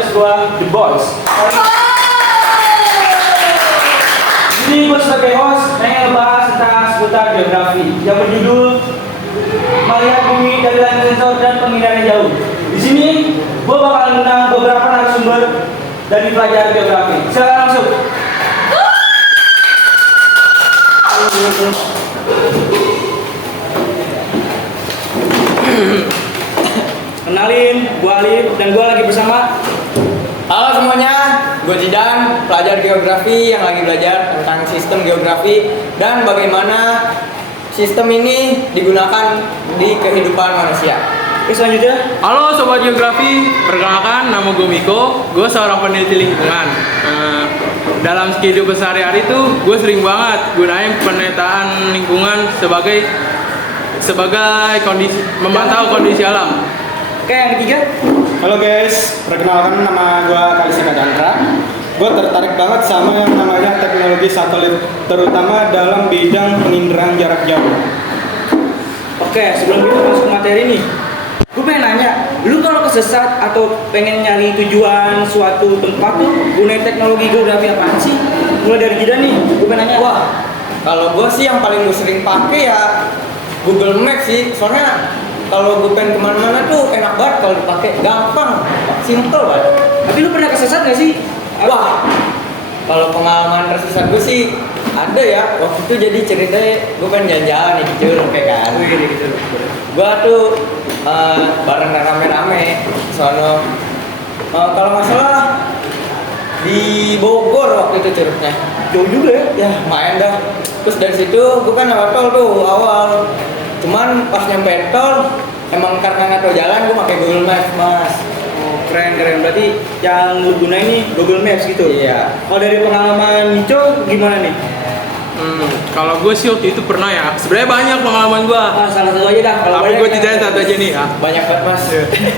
podcast gua The Boys. Ini gue sebagai host pengen ngebahas tentang seputar geografi yang berjudul Melihat Bumi dari Langit Sensor dan Pengindaran Jauh. Di sini gue bakal mengundang beberapa narasumber dari pelajaran geografi. Silakan masuk. Kenalin, gue Alif dan gue lagi bersama. Halo semuanya, gue Jidan, pelajar geografi yang lagi belajar tentang sistem geografi dan bagaimana sistem ini digunakan di kehidupan manusia. Oke, selanjutnya. Halo Sobat Geografi, perkenalkan nama gue Miko, gue seorang peneliti lingkungan. Dalam kehidupan sehari-hari tuh gue sering banget gunain pemetaan lingkungan sebagai kondisi memantau kondisi alam. Oke, yang ketiga. Halo guys, perkenalkan nama gue Kalisika Chandra. Gue tertarik banget sama yang namanya teknologi satelit, terutama dalam bidang penginderaan jarak jauh. Oke, sebelum kita masuk ke materi nih, gue pengen nanya, lu kalau kesesat atau pengen nyari tujuan suatu tempat tuh gunain teknologi geografi apaan sih? Mulai dari Jidan nih, gue pengen nanya. Wah, kalau gue sih yang paling gue sering pakai ya Google Maps sih, soalnya kalau gue pengen kemana-mana tuh enak banget kalau dipakai, gampang, simple banget. Tapi lu pernah kesesat gak sih? Wah, kalau pengalaman tersesat gue sih ada ya. Waktu itu jadi ceritanya gue pengen jalan-jalan nih kecil kayak kan. Wih, gitu. Gue tuh bareng rame-rame sono. Kalau nggak salah di Bogor waktu itu curugnya. Jauh juga ya? Ya main dah. Terus dari situ gue kan lewat tol tuh awal. Cuman pas nyampe tol emang karena nggak tahu jalan gue pakai Google Maps mas. Oh, keren. Berarti yang lu gunain nih Google Maps gitu? Iya. Kalau dari pengalaman Mico gimana nih? Kalau gue sih waktu itu pernah ya, sebenarnya banyak pengalaman gue. Salah satu aja dah. Kalau Tapi banyak gue kan- ceritain satu aja nih ya. Banyak banget mas.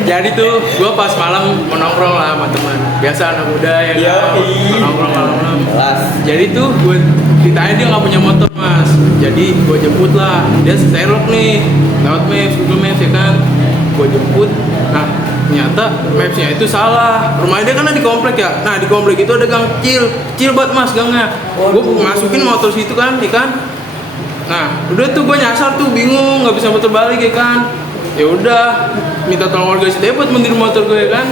Jadi tuh gue pas malam menongkrong lah sama teman. Biasa anak muda ya kan, Yoi. menongkrong malam-malam. Jelas. Jadi tuh gue ditanya dia nggak punya motor mas. Jadi gue jemput lah. Dia serok nih lewat Maps, Google Maps ya kan. Gue jemput. Nah ternyata Mapsnya itu salah. Rumahnya dia kan ada di komplek ya. Nah di komplek itu ada gang kecil banget mas gangnya. Gue masukin motor situ kan, ya kan. Nah udah tuh gue nyasar tuh bingung nggak bisa muter balik ya kan. Ya udah minta tolong warga situ buat mundur motor gue ya kan.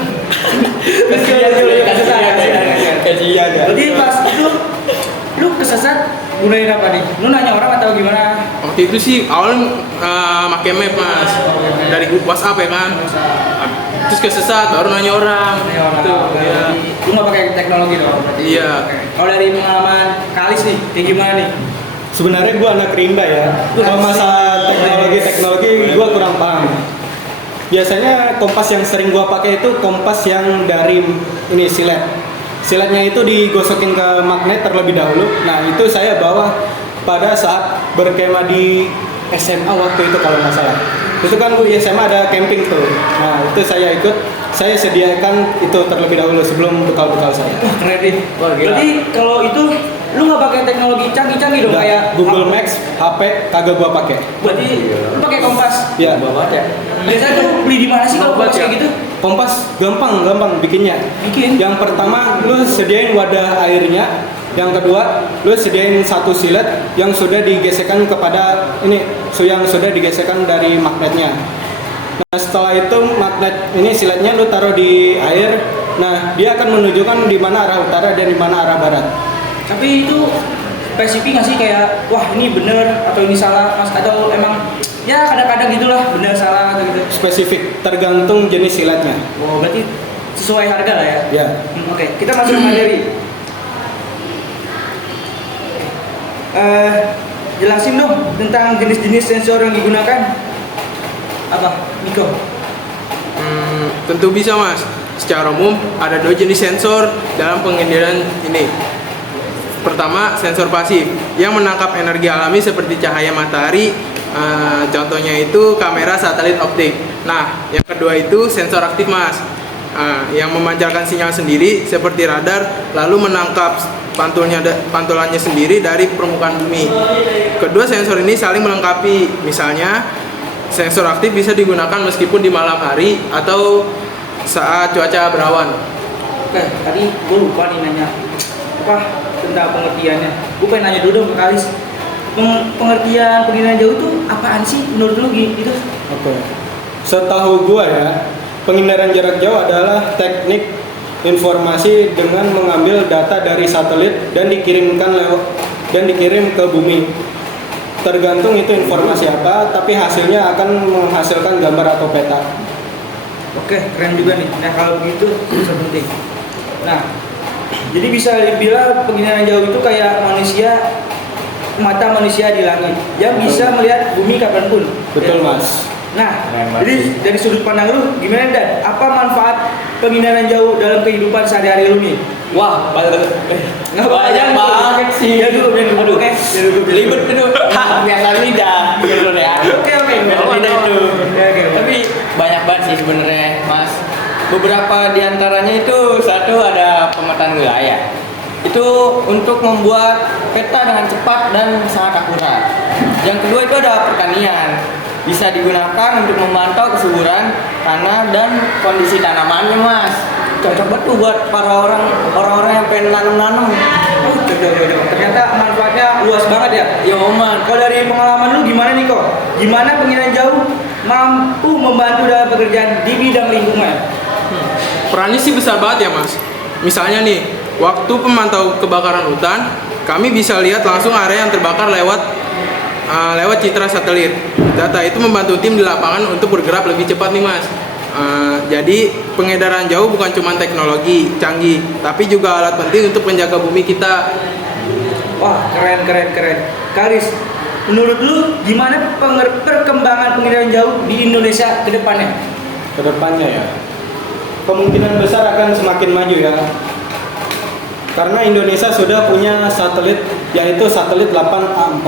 Kasihan ya. Berarti pas itu lu kesesat gunain apa nih? Lu nanya orang atau gimana? Waktu itu sih awalnya pakai map mas dari grup WhatsApp ya kan. Terus kesesat baru nanya orang. Nanya orang. Tuh, iya. Lu nggak pakai teknologi dong? Berarti. Iya. Oke. Kalau dari pengalaman Kalis nih, kayak gimana nih? Sebenarnya gue anak rimba ya. Kalau masalah teknologi gue kurang paham. Biasanya kompas yang sering gue pakai itu kompas yang dari ini silet. Siletnya itu digosokin ke magnet terlebih dahulu. Nah itu saya bawa pada saat berkemah di SMA waktu itu kalau nggak salah. Itu kan di SMA ada camping tuh. Nah itu saya ikut. Saya sediakan itu terlebih dahulu sebelum bekal-bekal saya. Wah keren nih. Wah, gila. Berarti kalau itu lu nggak pakai teknologi canggih-canggih dong Udah, kayak Google Maps, HP kagak gua pakai. Berarti lu pakai kompas. Ya. Banget ya. Biasanya tuh beli di mana sih kalau kompas kayak gitu? Kompas gampang bikinnya. Bikin. Yang pertama lu sediain wadah airnya. Yang kedua, lu sediain satu silet yang sudah digesekkan kepada ini, yang sudah digesekkan dari magnetnya. Nah, setelah itu magnet ini siletnya lu taruh di air. Nah, dia akan menunjukkan di mana arah utara dan di mana arah barat. Tapi itu spesifik nggak sih kayak wah ini bener atau ini salah mas atau emang ya kadang-kadang gitulah bener salah atau gitu. Spesifik, tergantung jenis siletnya. Oh berarti sesuai harga lah ya. Ya. Oke, kita masuk ke materi. Jelasin dong tentang jenis-jenis sensor yang digunakan. Apa, Miko? Tentu bisa mas. Secara umum ada dua jenis sensor dalam penginderaan ini. Pertama sensor pasif yang menangkap energi alami seperti cahaya matahari. Contohnya itu kamera satelit optik. Nah yang kedua itu sensor aktif mas. Yang memancarkan sinyal sendiri seperti radar lalu menangkap pantulannya sendiri dari permukaan bumi. Kedua sensor ini saling melengkapi. Misalnya sensor aktif bisa digunakan meskipun di malam hari atau saat cuaca berawan. Oke, tadi gue lupa nih nanya apa tentang pengertiannya. Gue pengen nanya dulu dong ke Kalis. Pengertian penghinaan jauh itu apaan sih menurut lu gitu? Oke. Setahu gua ya, penghindaran jarak jauh adalah teknik informasi dengan mengambil data dari satelit dan dikirim ke bumi. Tergantung itu informasi apa, tapi hasilnya akan menghasilkan gambar atau peta. Oke, keren juga nih. Nah kalau begitu bisa penting. Nah, jadi bisa dibilang penghinaan jauh itu kayak mata manusia di langit yang bisa melihat bumi kapanpun. Betul, Ya. Mas. Nah, Keren banget jadi dari sudut pandang lu gimana Dan? Apa manfaat penghinaan jauh dalam kehidupan sehari-hari lu nih? Wah, banyak Jangan banget sih. Ya dulu, Aduh, oke. ribet itu. Biasa lidah dulu ya. Oke. Biasa lidah itu. Oke. Tapi banyak banget sih sebenarnya, Mas. Beberapa diantaranya itu satu ada pemetaan wilayah. Itu untuk membuat peta dengan cepat dan sangat akurat. Yang kedua itu ada pertanian. Bisa digunakan untuk memantau kesuburan tanah dan kondisi tanamannya, Mas. Cocok banget tuh buat para orang-orang yang pengen nanam-nanam. Oh, cocok. Ternyata manfaatnya luas banget ya. Yo, man. Kalau dari pengalaman lu gimana nih kok? Gimana penghinaan jauh mampu membantu dalam pekerjaan di bidang lingkungan? Perannya sih besar banget ya Mas. Misalnya nih, waktu pemantau kebakaran hutan, kami bisa lihat langsung area yang terbakar lewat citra satelit. Data itu membantu tim di lapangan untuk bergerak lebih cepat nih Mas. Jadi pengedaran jauh bukan cuma teknologi canggih, tapi juga alat penting untuk menjaga bumi kita. Wah, keren. Karis, menurut lu gimana perkembangan penghinaan jauh di Indonesia ke depannya? Kedepannya ya, kemungkinan besar akan semakin maju ya. Karena Indonesia sudah punya satelit, yaitu satelit 8A4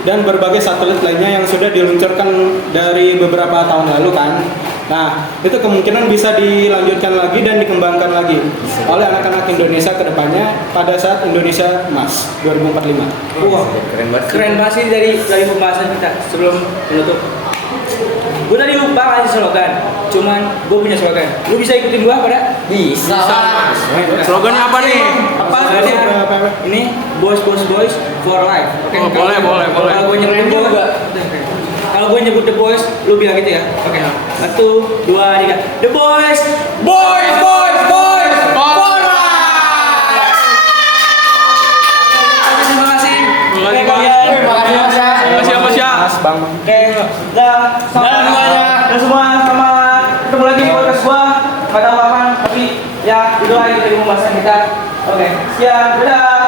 dan berbagai satelit lainnya yang sudah diluncurkan dari beberapa tahun lalu kan. Nah, itu kemungkinan bisa dilanjutkan lagi dan dikembangkan lagi oleh anak-anak Indonesia ke depannya pada saat Indonesia Emas 2045. Wah, keren banget sih dari pembahasan kita sebelum menutup. Gue tadi lupa kasih slogan, cuman gue punya slogan. Lu bisa ikutin gue pada? Bisa. Mas. Slogannya apa nih? Slogannya ini boys for life. Oh, boleh. Kalau gue nyebut Keren juga. Kalau gue nyebut the boys, lu bilang gitu ya. Oke. 1, 2, 3. The boys. Boys. Terima kasih. Terima kasih, Oke, Mas. kalian. Makasih, Mas. Siapa? Bang. Oke, dah semuanya. Dan semua sama ketemu lagi di podcast gua. Gak tahu kapan, tapi ya itulah itu pembahasan kita. Oke, siap, dadah.